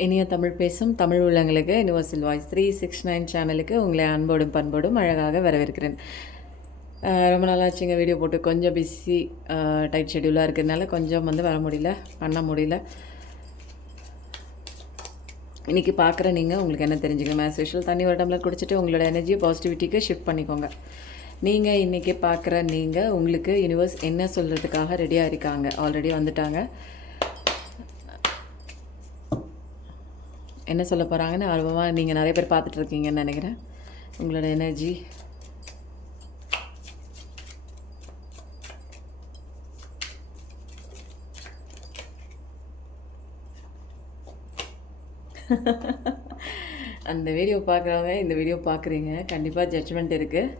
இனிய தமிழ் பேசும் தமிழ் உள்ளங்களுக்கு universal voice three six nine சேனலுக்கு உங்களை அன்போடும் பண்போடும் அழகாக வரவேற்கிறேன். அஹ் ரொம்ப நாளாச்சுங்க வீடியோ போட்டு. கொஞ்சம் பிஸி டைட் ஷெடியூலாக இருக்கிறதுனால கொஞ்சம் வந்து வர முடியல பண்ண முடியல. இன்றைக்கி பார்க்குற நீங்கள் உங்களுக்கு என்ன தெரிஞ்சுக்கணும்? ஆஸ் யூஷுவல் தண்ணி ஒரு டம்ளர் குடிச்சிட்டு உங்களோட எனர்ஜியை பாசிட்டிவிட்டிக்கு ஷிஃப்ட் பண்ணிக்கோங்க. நீங்கள் இன்றைக்கி பார்க்குற நீங்கள் உங்களுக்கு யூனிவர்ஸ் என்ன சொல்கிறதுக்காக ரெடியாக இருக்காங்க? ஆல்ரெடி வந்துட்டாங்க. என்ன சொல்ல போகிறாங்கன்னு ஆர்வமாக நீங்கள் நிறைய பேர் பார்த்துட்டு இருக்கீங்கன்னு நினைக்கிறேன். உங்களோட எனர்ஜி அந்த வீடியோ பார்க்குறவங்க இந்த வீடியோ பார்க்குறீங்க. கண்டிப்பாக ஜட்ஜ்மெண்ட் இருக்குது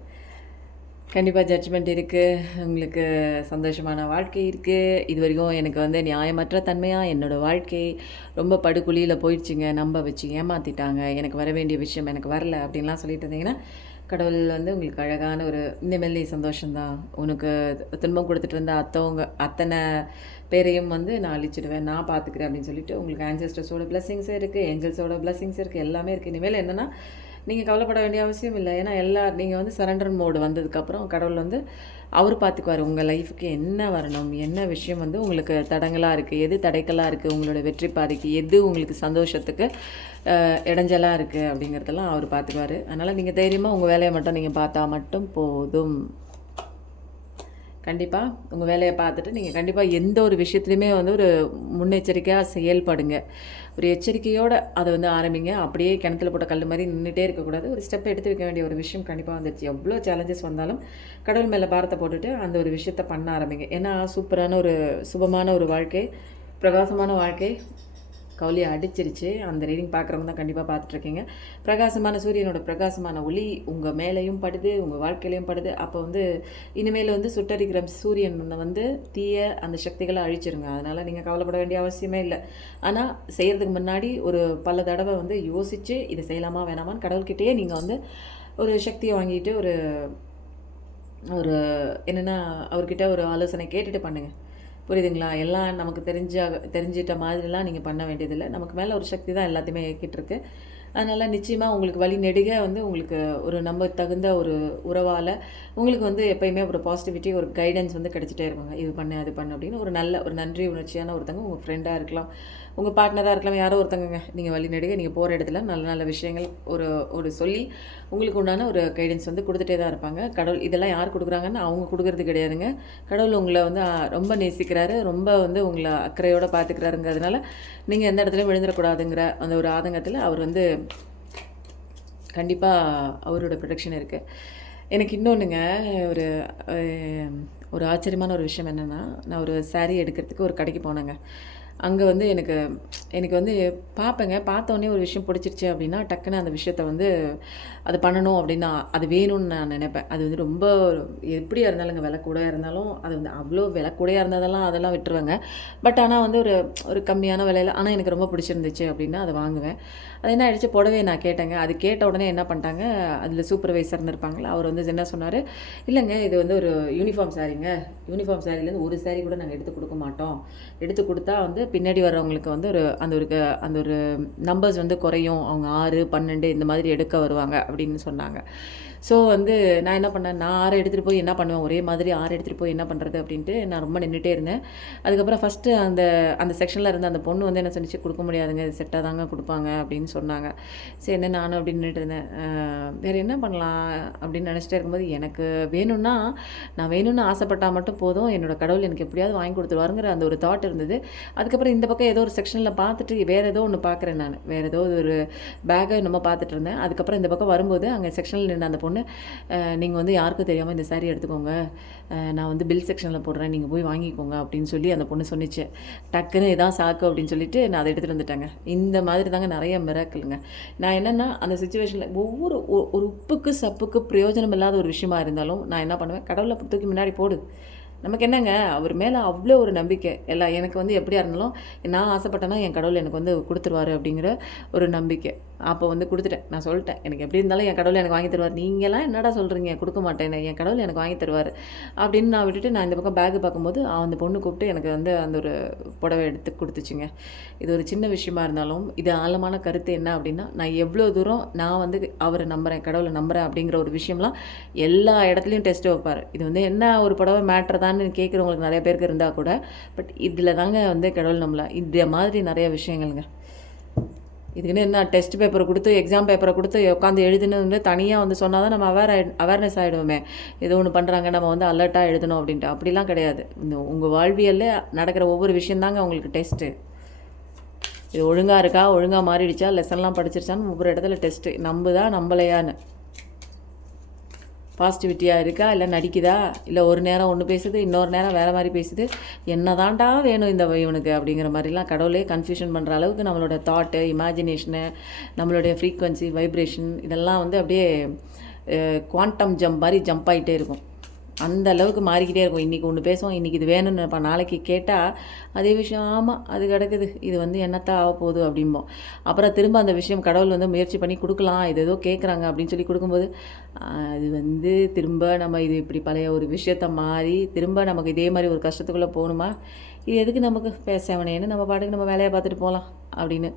கண்டிப்பாக ஜட்ஜ்மெண்ட் இருக்குது உங்களுக்கு சந்தோஷமான வாழ்க்கை இருக்குது இது வரைக்கும் எனக்கு வந்து நியாயமற்ற தன்மையாக என்னோடய வாழ்க்கை ரொம்ப படுகுழியில் போயிடுச்சுங்க. நம்ப வச்சு ஏமாற்றிட்டாங்க எனக்கு வர வேண்டிய விஷயம் எனக்கு வரல அப்படின்லாம் சொல்லிட்டு இருந்தீங்கன்னா கடவுள் வந்து உங்களுக்கு அழகான ஒரு இனிமேல் சந்தோஷம்தான் உனக்கு துன்பம் கொடுத்துட்டு இருந்த அத்தவங்க அத்தனை பேரையும் வந்து நான் அழிச்சிடுவேன் நான் பார்த்துக்கிறேன் அப்படின்னு சொல்லிட்டு உங்களுக்கு ஆன்சஸ்டர்ஸோட பிளஸ்ஸிங்ஸும் இருக்குது ஏஞ்சல்ஸோட பிளஸ்ஸிங்ஸ் இருக்குது எல்லாமே இருக்குது இனிமேல் என்னென்னா நீங்கள் கவலைப்பட வேண்டிய அவசியம் இல்லை. ஏன்னா எல்லா நீங்கள் வந்து சரண்டர் மோடு வந்ததுக்கப்புறம் கடவுள் வந்து அவர் பார்த்துக்குவார் உங்கள் லைஃபுக்கு என்ன வரணும்? என்ன விஷயம் வந்து உங்களுக்கு தடங்களாக இருக்குது எது தடைக்கலாக இருக்குது உங்களோட வெற்றி பாதைக்கு எது உங்களுக்கு சந்தோஷத்துக்கு இடைஞ்சலாக இருக்குது அப்படிங்கிறதெல்லாம் அவர் பார்த்துக்குவார் அதனால் நீங்கள் தைரியமாக உங்கள் வேலையை மட்டும் நீங்கள் பார்த்தா மட்டும் போதும். கண்டிப்பாக உங்கள் வேலையை பார்த்துட்டு நீங்கள் கண்டிப்பாக எந்த ஒரு விஷயத்துலையுமே வந்து ஒரு முன்னெச்சரிக்கையாக செயல்படுங்க. ஒரு எச்சரிக்கையோடு அதை வந்து ஆரம்பிங்க. அப்படியே கிணத்துல போட்ட கல் மாதிரி நின்றுட்டே இருக்கக்கூடாது. ஒரு ஸ்டெப் எடுத்து வைக்க வேண்டிய ஒரு விஷயம் கண்டிப்பாக வந்துடுச்சு எவ்வளோ சேலஞ்சஸ் வந்தாலும் கடவுள் மேலே பாரத்தை போட்டுட்டு அந்த ஒரு விஷயத்தை பண்ண ஆரம்பிங்க. ஏன்னா சூப்பரான ஒரு சுபமான ஒரு வாழ்க்கை பிரகாசமான வாழ்க்கை. கவுலி அடிச்சிருச்சு. அந்த ரீடிங் பார்க்குறவங்க தான் கண்டிப்பாக பார்த்துட்ருக்கீங்க. பிரகாசமான சூரியனோட பிரகாசமான ஒளி உங்கள் மேலேயும் படுது உங்கள் வாழ்க்கையிலையும் படுது. அப்போ வந்து இனிமேல் வந்து சுட்டரிக்கிற சூரியன் வந்து தீய அந்த சக்திகளை அழிச்சிருங்க. அதனால் நீங்கள் கவலைப்பட வேண்டிய அவசியமே இல்லை. ஆனால் செய்கிறதுக்கு முன்னாடி ஒரு பல தடவை வந்து யோசித்து இதை செய்யலாமா வேணாமான்னு கடவுள்கிட்டயே நீங்கள் வந்து ஒரு சக்தியை வாங்கிட்டு ஒரு ஒரு என்னென்னா அவர்கிட்ட ஒரு ஆலோசனை கேட்டுட்டு பண்ணுங்கள் புரியுதுங்களா? எல்லாம் நமக்கு தெரிஞ்ச தெரிஞ்சிட்ட மாதிரிலாம் நீங்கள் பண்ண வேண்டியதில்லை. நமக்கு மேலே ஒரு சக்தி தான் எல்லாத்தையுமே இயக்கிட்டுருக்கு அதனால் நிச்சயமாக உங்களுக்கு வழி நெடுக வந்து உங்களுக்கு ஒரு நம்ப தகுந்த ஒரு உறவால் உங்களுக்கு வந்து எப்பயுமே ஒரு பாசிட்டிவிட்டி ஒரு கைடன்ஸ் வந்து கிடைச்சிட்டே இருப்பாங்க இது பண்ணு அது பண்ணு அப்படின்னு ஒரு நல்ல ஒரு நன்றி உணர்ச்சியான ஒருத்தங்க உங்கள் ஃப்ரெண்டாக இருக்கலாம். உங்கள் பார்ட்னராக இருக்கலாம் யாரோ ஒருத்தங்கங்க. நீங்கள் வழி நெடுக நீங்கள் போகிற இடத்துல நல்ல நல்ல விஷயங்கள் ஒரு ஒரு சொல்லி உங்களுக்கு உண்டான ஒரு கைடன்ஸ் வந்து கொடுத்துட்டே தான் இருப்பாங்க. கடவுள் இதெல்லாம் யார் கொடுக்குறாங்கன்னு அவங்க கொடுக்குறது கிடையாதுங்க. கடவுள் உங்களை வந்து ரொம்ப நேசிக்கிறாரு ரொம்ப வந்து உங்களை அக்கறையோடு பார்த்துக்கிறாருங்கிறதுனால நீங்கள் எந்த இடத்துலையும் விழுந்துடக்கூடாதுங்கிற அந்த ஒரு ஆதங்கத்தில் அவர் வந்து கண்டிப்பாக அவரோட ப்ரொடெக்ஷன் இருக்குது எனக்கு இன்னொன்றுங்க ஒரு ஒரு ஆச்சரியமான ஒரு விஷயம் என்னென்னா நான் ஒரு சாரீ எடுக்கிறதுக்கு ஒரு கடைக்கு போனேங்க. அங்கே வந்து எனக்கு எனக்கு வந்து பார்ப்பேங்க பார்த்தோன்னே ஒரு விஷயம் பிடிச்சிருச்சு அப்படின்னா டக்குன்னு அந்த விஷயத்த வந்து அது பண்ணணும் அப்படின்னா அது வேணும்னு நான் நினைப்பேன். அது வந்து ரொம்ப எப்படியா இருந்தாலுங்க விலை கூட இருந்தாலும் அது வந்து அவ்வளோ விலை கூடயா இருந்ததெல்லாம் அதெல்லாம் விட்டுருவாங்க. பட் ஆனால் வந்து ஒரு ஒரு கம்மியான விலையில் ஆனால் எனக்கு ரொம்ப பிடிச்சிருந்துச்சு அப்படின்னா அதை வாங்குவேன். அது என்ன ஆயிடுச்சு? புடவை நான் கேட்டேங்க. அது கேட்ட உடனே என்ன பண்ணிட்டாங்க? அதில் சூப்பர்வைசர்னு இருப்பாங்களா அவர் வந்து என்ன சொன்னார்? இல்லைங்க இது வந்து ஒரு யூனிஃபார்ம் சாரீங்க. யூனிஃபார்ம் சாரிலேருந்து ஒரு saree கூட நாங்கள் எடுத்து கொடுக்க மாட்டோம். எடுத்து கொடுத்தா வந்து பின்னாடி வர்றவங்களுக்கு வந்து ஒரு அந்த ஒரு க- அந்த ஒரு நம்பர்ஸ் வந்து குறையும். அவங்க ஆறு பன்னெண்டு இந்த மாதிரி எடுக்க வருவாங்க அப்படின்னு சொன்னாங்க. ஸோ வந்து நான் என்ன பண்ணேன்? நான் ஆறு எடுத்துகிட்டு போய் என்ன பண்ணுவேன்? ஒரே மாதிரி ஆறு எடுத்துகிட்டு போய் என்ன பண்ணுறது அப்படின்ட்டு நான் ரொம்ப நின்றுட்டே இருந்தேன். அதுக்கப்புறம் ஃபஸ்ட்டு அந்த அந்த செக்ஷனில் இருந்த அந்த பொண்ணு வந்து என்ன சொன்னிச்சு? கொடுக்க முடியாதுங்க இது செட்டாக தாங்க கொடுப்பாங்க அப்படின்னு சொன்னாங்க. சரி என்ன நானும் அப்படின்னு நின்றுட்டு இருந்தேன். வேறு என்ன பண்ணலாம் அப்படின்னு நினச்சிட்டே இருக்கும்போது எனக்கு வேணும்னா நான் வேணும்னு ஆசைப்பட்டால் மட்டும் போதும். என்னோட கடவுள் எனக்கு எப்படியாவது வாங்கி கொடுத்துருவாருங்கிற அந்த ஒரு தாட் இருந்தது. அதுக்கப்புறம் இந்த பக்கம் ஏதோ ஒரு செக்ஷனில் பார்த்துட்டு வேறு ஏதோ ஒன்று பார்க்குறேன் நான். வேறு ஏதோ ஒரு பேக்கை நம்ம பார்த்துட்டு இருந்தேன். அதுக்கப்புறம் இந்த பக்கம் வரும்போது அங்கே செக்ஷனில் நின்று அந்த பொண்ணு நீங்கள் வந்து யாருக்கும் தெரியாமல் இந்த சாரீ எடுத்துக்கோங்க. நான் வந்து பில் செக்ஷனில் போடுறேன். நீங்கள் போய் வாங்கிக்கோங்க அப்படின்னு சொல்லி அந்த பொண்ணு சொன்னிச்சு. டக்குன்னு இதான் சாக்கு அப்படின்னு சொல்லிட்டு நான் அதை எடுத்துகிட்டு வந்துட்டேங்க. இந்த மாதிரி தாங்க நிறைய மிராக்கிளுங்க நான் என்னென்னா அந்த சுச்சுவேஷனில் ஒவ்வொரு ஒரு உப்புக்கு சப்புக்கு பிரயோஜனம் இல்லாத ஒரு விஷயமா இருந்தாலும் நான் என்ன பண்ணுவேன்? கடவுளை தூக்கி முன்னாடி போடு. நமக்கு என்னங்க? அவர் மேலே அவ்வளோ ஒரு நம்பிக்கை. எல்லாம் எனக்கு வந்து எப்படியா இருந்தாலும் நான் ஆசைப்பட்டேன்னா என் கடவுள் எனக்கு வந்து கொடுத்துருவாரு அப்படிங்கிற ஒரு நம்பிக்கை. அப்போ வந்து கொடுத்துட்டேன். நான் சொல்லிட்டேன். எனக்கு எப்படி இருந்தாலும் என் கடவுள் எனக்கு வாங்கி தருவார். நீங்களாம் என்னடா சொல்கிறீங்க கொடுக்க மாட்டேன் என் கடவுள் எனக்கு வாங்கி தருவார். அப்படின்னு நான் விட்டுட்டு நான் இந்த பக்கம் பேக்கு பார்க்கும்போது அந்த பொண்ணு கூப்பிட்டு எனக்கு வந்து அந்த ஒரு புடவை எடுத்து கொடுத்துச்சுங்க. இது ஒரு சின்ன விஷயமா இருந்தாலும் இது ஆழமான கருத்து என்ன அப்படின்னா நான் எவ்வளோ தூரம் நான் வந்து அவரை நம்புகிறேன் கடவுளை நம்புகிறேன் அப்படிங்கிற ஒரு விஷயம்லாம் எல்லா இடத்துலையும் டெஸ்ட் வைப்பார். இது வந்து என்ன ஒரு புடவை மேட்ரு தான் தான்னு கேட்குறவங்களுக்கு நிறைய பேருக்கு இருந்தால் கூட பட் இதில் தாங்க வந்து கடவுள் நம்மளை. இந்த மாதிரி நிறைய விஷயங்கள்ங்க. இதுக்குன்னு என்ன டெஸ்ட் பேப்பரை கொடுத்து எக்ஸாம் பேப்பரை கொடுத்து உட்காந்து எழுதுன்னு வந்து தனியாக வந்து சொன்னால் தான் நம்ம அவேர் ஆகி அவேர்னஸ் ஆகிடுவோமே ஏதோ ஒன்று பண்ணுறாங்க நம்ம வந்து அலர்ட்டாக எழுதணும் அப்படின்ட்டு. அப்படிலாம் கிடையாது. இந்த உங்கள் வாழ்வியலில் நடக்கிற ஒவ்வொரு விஷயந்தாங்க உங்களுக்கு டெஸ்ட்டு இது ஒழுங்காக இருக்கா ஒழுங்காக மாறிடுச்சா லெசன்லாம் படிச்சிருச்சான்னு ஒவ்வொரு இடத்துல டெஸ்ட்டு நம்புதா நம்பலையான்னு. பாசிட்டிவிட்டியாக இருக்கா? இல்லை நடிக்குதா? இல்லை ஒரு நேரம் ஒன்று பேசுது இன்னொரு நேரம் வேறு மாதிரி பேசுது. என்ன தாண்டா வேணும் இந்த இவனுக்கு அப்படிங்கிற மாதிரிலாம் கடவுளே கன்ஃபியூஷன் பண்ணுற அளவுக்கு நம்மளோட தாட்டு இமேஜினேஷனு நம்மளுடைய ஃப்ரீக்குவன்சி வைப்ரேஷன் இதெல்லாம் வந்து அப்படியே குவாண்டம் ஜம்ப் மாதிரி ஜம்ப் ஆகிட்டே இருக்கும். அந்த அளவுக்கு மாறிக்கிட்டே இருக்கும். இன்றைக்கி ஒன்று பேசுவோம் இன்றைக்கி இது வேணும்னு இப்போ நாளைக்கு கேட்டால் அதே விஷயம் ஆமாம் அது கிடக்குது. இது வந்து என்னத்தான் ஆக போகுது அப்படிம்போம். அப்புறம் திரும்ப அந்த விஷயம் கடவுள் வந்து முயற்சி பண்ணி கொடுக்கலாம். இது ஏதோ கேட்குறாங்க அப்படின்னு சொல்லி கொடுக்கும்போது அது வந்து திரும்ப நம்ம இது இப்படி பழைய ஒரு விஷயத்த மாறி திரும்ப நமக்கு இதே மாதிரி ஒரு கஷ்டத்துக்குள்ளே போகணுமா இது எதுக்கு நமக்கு? பேசவனேன்னு நம்ம பாட்டுக்கு நம்ம வேலையை பார்த்துட்டு போகலாம் அப்படின்னு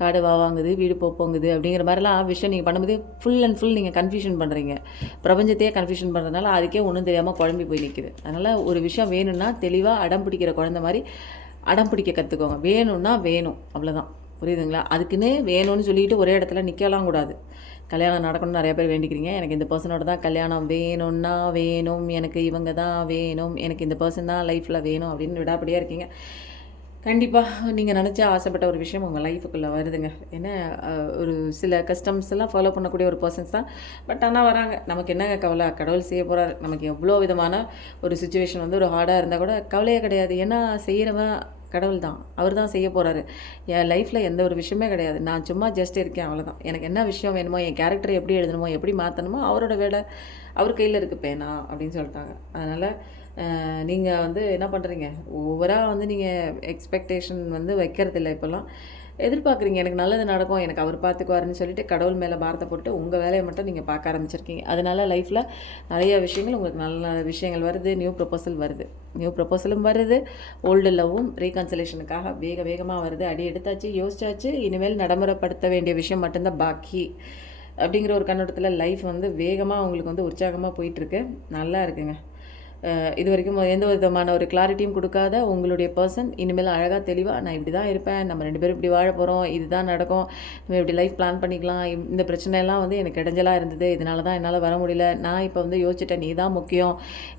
காடு வா வாங்குது வீடு போங்குது அப்படிங்கிற மாதிரிலாம் விஷயம் நீங்கள் பண்ணும்போது ஃபுல் அண்ட் ஃபுல் நீங்கள் கன்ஃபியூஷன் பண்ணுறீங்க பிரபஞ்சத்தையே கன்ஃபியூஷன் பண்ணுறதுனால அதுக்கே ஒன்றும் தெரியாமல் குழம்பி போய் நிற்கிது அதனால் ஒரு விஷயம் வேணும்னா தெளிவாக அடம் பிடிக்கிற குழந்த மாதிரி அடம் பிடிக்க கற்றுக்கோங்க வேணும்னா வேணும். அவ்வளோதான் புரியுதுங்களா? அதுக்குன்னு வேணும்னு சொல்லிட்டு ஒரே இடத்துல நிற்கலாம் கூடாது. கல்யாணம் நடக்கணும்னு நிறைய பேர் வேண்டிக்கிறீங்க. எனக்கு இந்த பர்சனோட தான் கல்யாணம் வேணும்னா வேணும். எனக்கு இவங்க தான் வேணும். எனக்கு இந்த பர்சன் தான் லைஃப்பில் வேணும் அப்படின்னு விடாப்படியாக இருக்கீங்க. கண்டிப்பாக நீங்கள் நினச்ச ஆசைப்பட்ட ஒரு விஷயம் உங்கள் லைஃபுக்குள்ளே வருதுங்க. ஏன்னா ஒரு சில கஸ்டம்ஸ் எல்லாம் ஃபாலோ பண்ணக்கூடிய ஒரு பர்சன்ஸ் தான். பட் ஆனால் வராங்க. நமக்கு என்னங்க கவலை? கடவுள் செய்ய போகிறார் நமக்கு எவ்வளோ விதமான ஒரு சுச்சுவேஷன் வந்து ஒரு ஹார்டாக இருந்தால் கூட கவலையே கிடையாது. ஏன்னா செய்கிறவன் கடவுள் தான். அவர் தான் செய்ய போகிறாரு என் லைஃப்பில் எந்த ஒரு விஷயமே கிடையாது. நான் சும்மா ஜஸ்ட் இருக்கேன். அவ்வளோதான் எனக்கு என்ன விஷயம் வேணுமோ என் கேரக்டர் எப்படி எழுதணுமோ எப்படி மாற்றணுமோ அவரோட வேலை அவர் கையில் இருக்கு. பேனா அப்படின்னு சொல்லிட்டாங்க. அதனால் நீங்கள் வந்து என்ன பண்ணுறீங்க ஓவராக வந்து நீங்கள் எக்ஸ்பெக்டேஷன் வந்து வைக்கிறதில்ல இப்போல்லாம். எதிர்பார்க்குறீங்க எனக்கு நல்லது நடக்கும் எனக்கு அவர் பார்த்துக்குவாருன்னு சொல்லிட்டு கடவுள் மேலே பாரத்தை போட்டு உங்கள் வேலையை மட்டும் நீங்கள் பார்க்க ஆரம்பிச்சிருக்கீங்க. அதனால லைஃப்பில் நிறைய விஷயங்கள் உங்களுக்கு நல்ல நல்ல விஷயங்கள் வருது நியூ ப்ரொப்போசல் வருது. நியூ ப்ரொப்போசலும் வருது. ஓல்டு லவ்வும் ரீகன்சலேஷனுக்காக வேக வேகமாக வருது. அடி எடுத்தாச்சு யோசிச்சாச்சு இனிமேல் நடைமுறைப்படுத்த வேண்டிய விஷயம் மட்டும்தான் பாக்கி. அப்படிங்கிற ஒரு கண்ணோட்டத்தில் லைஃப் வந்து வேகமாக உங்களுக்கு வந்து உற்சாகமாக போயிட்டுருக்கு நல்லா இருக்குங்க. இது வரைக்கும் எந்த விதமான ஒரு கிளாரிட்டியும் கொடுக்காத உங்களுடைய பர்சன் இனிமேல் அழகாக தெளிவாக நான் இப்படி தான் இருப்பேன். நம்ம ரெண்டு பேரும் இப்படி வாழ போகிறோம் இதுதான் நடக்கும். நம்ம இப்படி லைஃப் பிளான் பண்ணிக்கலாம். இந்த பிரச்சனையெல்லாம் வந்து எனக்கு இடைஞ்சலாக இருந்தது. இதனால தான் என்னால் வர முடியல. நான் இப்போ வந்து யோசிச்சிட்டேன் நீ தான் முக்கியம்.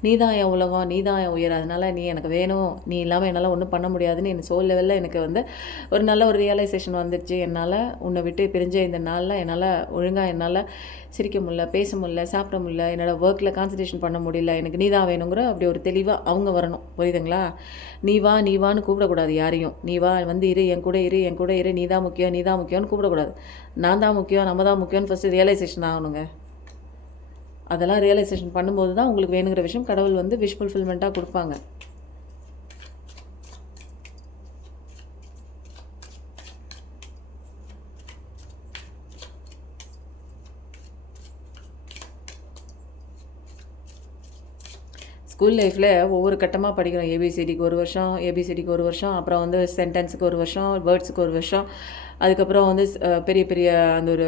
நீ தான் என் உலகம். நீ தான் என் உயர். அதனால் நீ எனக்கு வேணும். நீ இல்லாமல் என்னால் ஒன்றும் பண்ண முடியாதுன்னு என் சோல் லெவலில் எனக்கு வந்து ஒரு நல்ல ஒரு ரியலைசேஷன் வந்துடுச்சு என்னால் உன்னை விட்டு பிரிஞ்ச இந்த நாளில் என்னால் ஒழுங்காக என்னால் சிரிக்க முடியல பேச முடியல சாப்பிட முடியல என்னோடய ஒர்க்கில் கான்சன்ட்ரேஷன் பண்ண முடியல எனக்கு நீ தான் வேணுங்கிற அப்படி ஒரு தெளிவாக அவங்க வரணும். புரியுதுங்களா? நீ வா நீ வான்னு கூப்பிடக்கூடாது யாரையும். நீ வா வந்து இரு என் கூட இரு என் கூட இரு நீ தான் முக்கியம் நீ தான் முக்கியம்னு கூப்பிடக்கூடாது. நான் தான் முக்கியம் நம்ம தான் முக்கியம்னு ஃபஸ்ட்டு ரியலைசேஷன் ஆகணுங்க. அதெல்லாம் ரியலைசேஷன் பண்ணும்போது தான் உங்களுக்கு வேணுங்கிற விஷயம் கடவுள் வந்து விஷ் ஃபுல்ஃபில்மெண்ட்டாக கொடுப்பாங்க. ஸ்கூல் லைஃப்பில் ஒவ்வொரு கட்டமாக படிக்கிறோம். ஏபிசிடிக்கு ஒரு வருஷம் ஏபிசிடிக்கு ஒரு வருஷம் அப்புறம் வந்து சென்டென்ஸுக்கு ஒரு வருஷம் வேர்ட்ஸுக்கு ஒரு வருஷம். அதுக்கப்புறம் வந்து பெரிய பெரிய அந்த ஒரு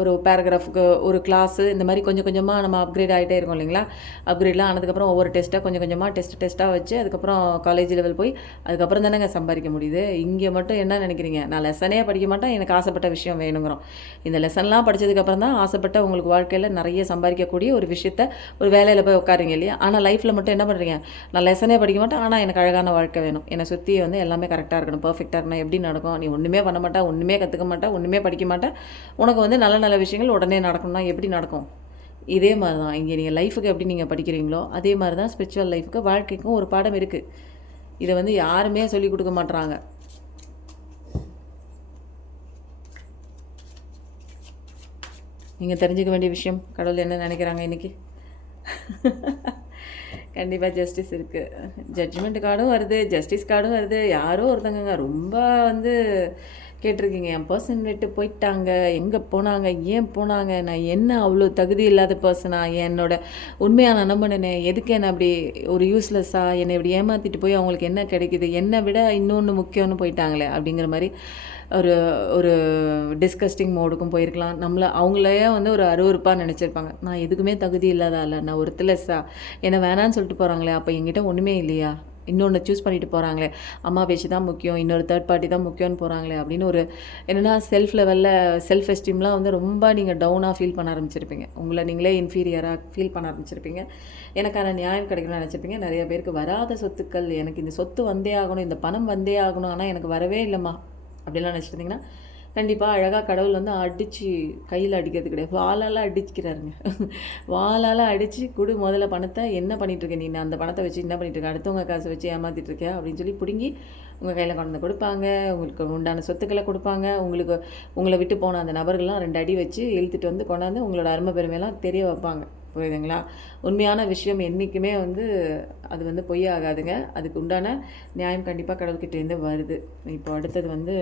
ஒரு பேராகிராஃபுக்கு ஒரு கிளாஸு இந்த மாதிரி கொஞ்சம் கொஞ்சமாக நம்ம அப்கிரேட் ஆகிட்டே இருக்கோம் இல்லைங்களா? அப்கிரேட்லாம் ஆனதுக்கப்புறம் ஒவ்வொரு டெஸ்ட்டாக கொஞ்சம் கொஞ்சமாக டெஸ்ட் டெஸ்ட்டாக வச்சு அதுக்கப்புறம் காலேஜ் லெவல் போய் அதுக்கப்புறம் தானேங்க சம்பாதிக்க முடியுது. இங்கே மட்டும் என்ன நினைக்கிறீங்க? நான் லெசனே படிக்க மாட்டேன் எனக்கு ஆசைப்பட்ட விஷயம் வேணுங்கிறோம். இந்த லெசன்லாம் படித்ததுக்கப்புறம் தான் ஆசைப்பட்ட உங்களுக்கு வாழ்க்கையில் நிறைய சம்பாதிக்கக்கூடிய ஒரு விஷயத்த ஒரு வேலையில் போய் உட்காருங்க இல்லையா? ஆனால் லைஃப்பில் மட்டும் என்ன பண்ணுறீங்க நான் லெசனே படிக்க மாட்டேன் ஆனால் எனக்கு அழகான வாழ்க்கை வேணும். என்னை சுற்றி வந்து எல்லாமே கரெக்டாக இருக்கணும். பர்ஃபெக்டாக இருக்கணும். எப்படி நடக்கும்? நீ ஒன்றுமே பண்ண மாட்டேன் ஒன்றுமே ஒன்றுமே கற்றுக்க மாட்டேன் ஒன்றுமே படிக்க மாட்டேன். உனக்கு வந்து நல்ல நல்ல விஷயங்கள் உடனே நடக்கணும்னா எப்படி நடக்கும்? இதே மாதிரி தான் இங்கே நீங்கள் லைஃபுக்கு எப்படி நீங்கள் படிக்கிறீங்களோ அதே மாதிரி தான் ஸ்பிரிச்சுவல் லைஃபுக்கு வாழ்க்கைக்கும் ஒரு பாடம் இருக்குது இதை வந்து யாருமே சொல்லிக் கொடுக்க மாட்டுறாங்க நீங்கள் தெரிஞ்சுக்க வேண்டிய விஷயம் கடவுள் என்ன நினைக்கிறாங்க இன்றைக்கி கண்டிப்பாக ஜஸ்டிஸ் இருக்குது ஜட்ஜ்மெண்ட் கார்டும் வருது ஜஸ்டிஸ் கார்டும் வருது. யாரோ ஒருத்தங்கங்க ரொம்ப வந்து கேட்டிருக்கீங்க என் பர்சன் விட்டு போயிட்டாங்க. எங்கே போனாங்க? ஏன் போனாங்க? நான் என்ன அவ்வளோ தகுதி இல்லாத பர்சனா என்னோட உண்மையான நம்பனே எதுக்கு என்ன அப்படி ஒரு யூஸ்லெஸ்ஸாக என்னை இப்படி ஏமாற்றிட்டு போய் அவங்களுக்கு என்ன கிடைக்குது? என்னை விட இன்னொன்று முக்கியம்னு போயிட்டாங்களே அப்படிங்கிற மாதிரி ஒரு ஒரு டிஸ்கஸ்டிங் மோடுக்கும் போயிருக்கலாம். நம்மளை அவங்களையே வந்து ஒரு அருவருப்பாக நினச்சிருப்பாங்க. நான் எதுக்குமே தகுதி இல்லாத இல்லை நான் ஒருத்தலெஸ்ஸா என்னை வேணான்னு சொல்லிட்டு போகிறாங்களே அப்போ என்கிட்ட ஒன்றுமே இல்லையா? இன்னொன்று சூஸ் பண்ணிட்டு போகிறாங்களே அம்மா பேச்சு தான் முக்கியம் இன்னொரு தேர்ட் பார்ட்டி தான் முக்கியம்னு போகிறாங்களே அப்படின்னு ஒரு என்னென்னா செல்ஃப் லெவலில் செல்ஃப் எஸ்டீம்லாம் வந்து ரொம்ப நீங்கள் டவுனாக ஃபீல் பண்ண ஆரம்பிச்சிருப்பீங்க. உங்களை நீங்களே இன்ஃபீரியராக ஃபீல் பண்ண ஆரம்பிச்சிருப்பீங்க. எனக்கான நியாயம் கிடைக்கணும்னு நினச்சிருப்பீங்க. நிறைய பேருக்கு வராத சொத்துக்கள் எனக்கு இந்த சொத்து வந்தே ஆகணும் இந்த பணம் வந்தே ஆகணும் ஆனால் எனக்கு வரவே இல்லைம்மா அப்படிலாம் நினச்சிருந்தீங்கன்னா கண்டிப்பாக அழகாக கடவுள் வந்து அடித்து கையில் அடிக்கிறது கிடையாது. வாளால் அடிச்சுக்கிறாருங்க. வாளால் அடித்து கொடு முதல்ல பணத்தை என்ன பண்ணிட்டு இருக்க நீ அந்த பணத்தை வச்சு என்ன பண்ணிட்டு அடுத்தவங்க காசை வச்சு ஏமாற்றிட்டு இருக்கியா அப்படின்னு சொல்லி பிடுங்கி உங்கள் கையில் கொண்டு வந்து கொடுப்பாங்க. உங்களுக்கு உண்டான சொத்துக்களை கொடுப்பாங்க. உங்களுக்கு உங்களை விட்டு போன அந்த நபர்கள்லாம் ரெண்டு அடி வச்சு இழுத்துட்டு வந்து கொண்டாந்து உங்களோட அருமை பெருமையெல்லாம் தெரிய வைப்பாங்க. புரியுதுங்களா? உண்மையான விஷயம் என்றைக்குமே வந்து அது வந்து பொய்யாகாதுங்க. அதுக்கு உண்டான நியாயம் கண்டிப்பாக கடவுள்கிட்டேருந்து வருது. இப்போ அடுத்தது வந்து